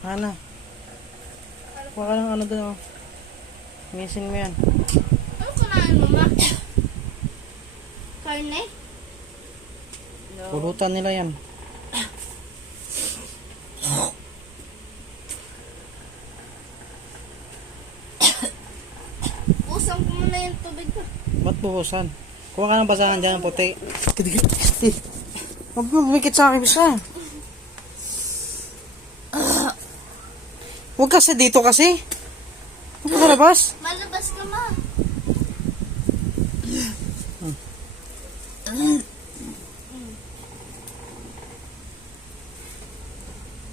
Ana. Kuha ka ng ano doon, oh. Misin mo yan. Ano kunain mo, ma? Karne? Pulutan nila yan. Usang ko muna yung tubig ko. Ba't buhusan? Kuha ka ng basahan dyan, puti. Huwag mo bumikit sa akin, bisa. Huwag kasi dito kasi. Huwag ka labas. Malabas ka, ma.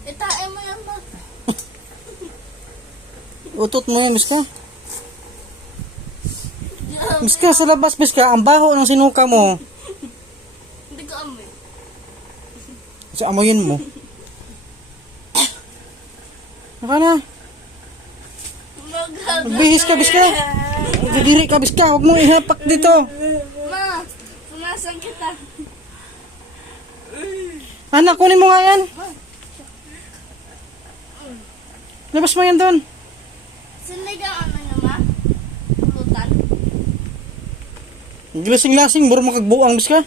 Itain mo yan, ma. Utot mo yan, miska. Miska, sa labas, miska. Ang baho ng sinuka mo. Hindi ko amoy. Kasi amoyin mo. Naka na. Magbihis ka, biska. Magdiri ka, biska. Huwag mo ihapak dito. Ma, punasan kita. Anak, kunin mo nga yan. Labas mo yan doon. Sinigang ano niya, ma? Pulutan. Lasing-lasing, buro makagbuang, biska.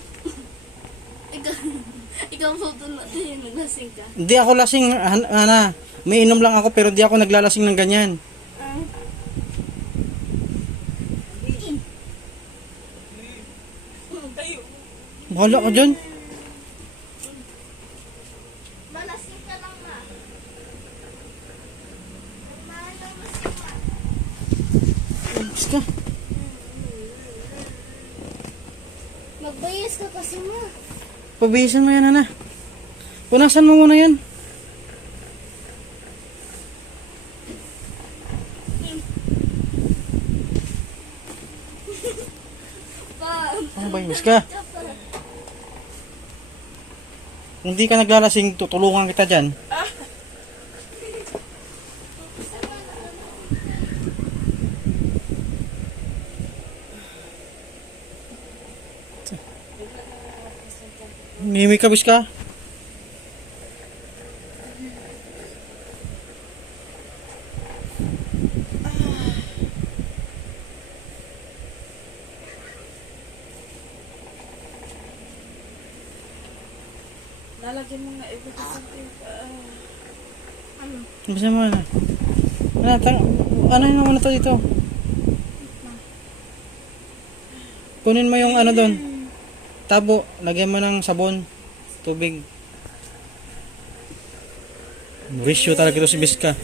Ikaw luto natin yung naglasing ka. Hindi ako lasing, Ana. May inom lang ako pero di ako naglalasing ng ganyan. Bahala ka dyan. Malasing ka lang, ma. Biska. Magbayas ka kasi, ma. Pabihisan mo yan, Ana. Punasan mo muna yan. Pa, Ano ba yun, Biska? Kung di ka naglalasing, tutulungan kita dyan. Mimi ka, Biska. Lalagyan mo nga ibig sa ano? Bisa mo, Ana. Ano yung ano to dito? Kunin mo yung ano doon. Tabo, lagyan mo ng sabon, tubig. Mauricio talaga ito si Biska.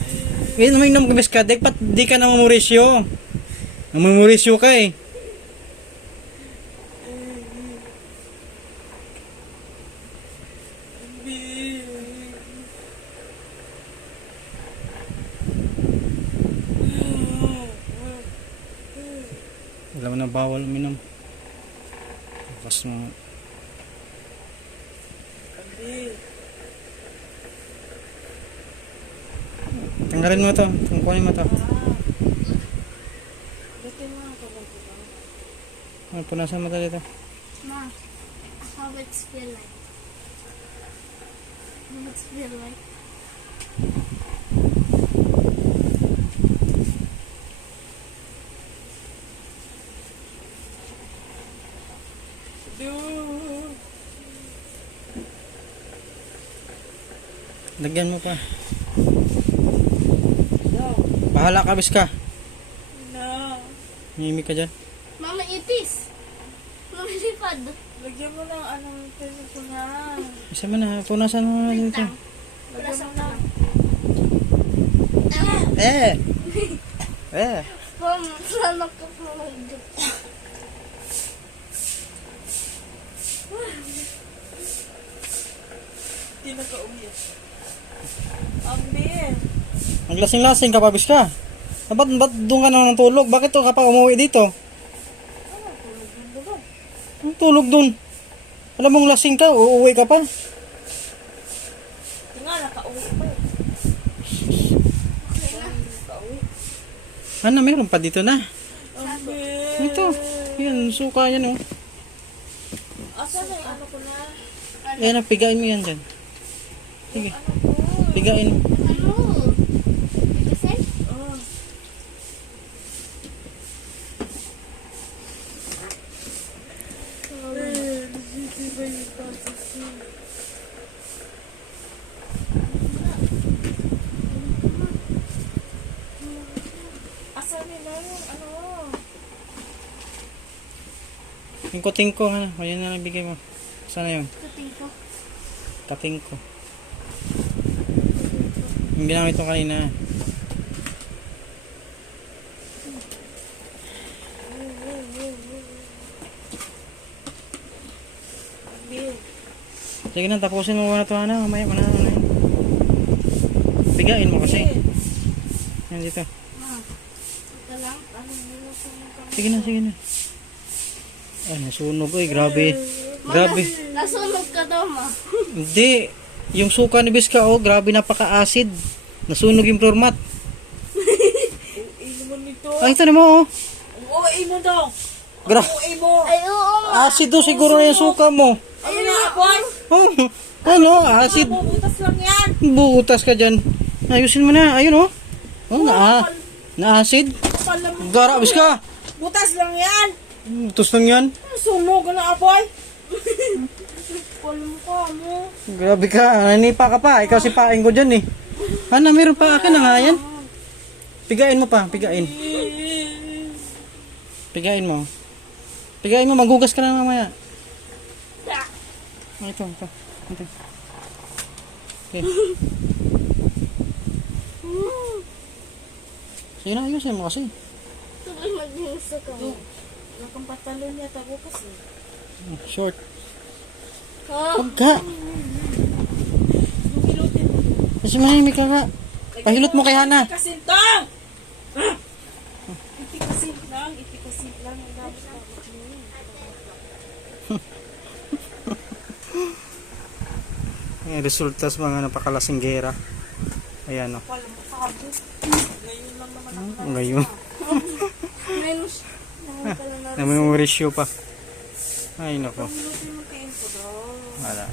Ngayon naman yung naman Biska, di ka na Mauricio. Mauricio ka eh. Alam mo na bawal uminom. Bukas mo. Tanggalin mo to. Tungkunin mo to. Punasan mo to dito. Ma, how it feel like? How it feel like? Lagyan mo pa. Bahala ka, Biska. No. Mimi ka dyan. Mama, itis. Lumilipad. Lagyan mo ng anong pwede ko na. Isa mo na. Punasan mo na dito. Lagyan mo na. Eh! Eh! Mama, salak ka po. Hindi na ka-uwi. Ambi. Naglasing-lasing ka pa, Biska. Ba't doon ka na ng tulog? Bakit ka pa umuwi dito? Ang tulog doon. Alam mong lasing ka, uuwi ka pa. Nga, naka-uwi pa eh. Ano, meron pa dito na. Ambi. Ito. Yan, suka yan oh. Asa na yung ano ko na? Ayan, pigain mo yan dyan. Sige. Pigain mo. Ano? Tingko-tingko, ano? Ayan na lang bigay mo. Sana yun? Kating ko. Katingko. Yung ginamit mo kanina. Bill. Sige na, tapusin mo muna ito, ano? Mamaya, ano yun. Bigain mo kasi. Yan dito. Ito lang. Ano nila sa mga Sige na, sige na. Ay, nasunog. Ay, grabe. Grabe. Nasunog ka daw, ma. Hindi. Yung suka ni Biska, oh, grabe, napaka-acid. Nasunog yung floor mat. Ino mo nito. Ay, ito na mo, oh. Oo, mo daw. Gra- Oo, mo. Ay, oo, ma. acid do siguro na yung suka mo. Ano na, boy? Oh, ano, acid. Bubutas lang yan. Butas ka dyan. Ayusin mo na. Ayun, oh. Oh, na-acid. Kapal mo. Gara, Biska. Butas lang yan. Butas lang yan. Sunog na, boy. Kapal mo ka mo. Grabe ka. Nanipa ka pa. Ikaw si paing ko dyan, eh. Ano, meron pa akin na nga yan. Pigain mo pa. Pigain. Pigain mo. Pigain mo. Maghugas ka na mamaya. Ah, ito. Ito. Okay. Sige na, ayusin mo kasi. Tuloy mag-insa ka mo. Nakang patalo niya tago kasi. Short. Ha? Huwag ka. Yung hilutin mo. Kasi mahimik ka nga. Pahilot mo kay Hana. Kasintang! Itikasintang. Itikasintang. Ang dapat ka. Yung resulta sa mga napakalasinggera. Ayan, o. Kapal mo ka mo. Ngayon lang naman ako. Ngayon. Minus. Namemorisyo pa. Ay, nako. Hilutin mo kain ko daw. Wala.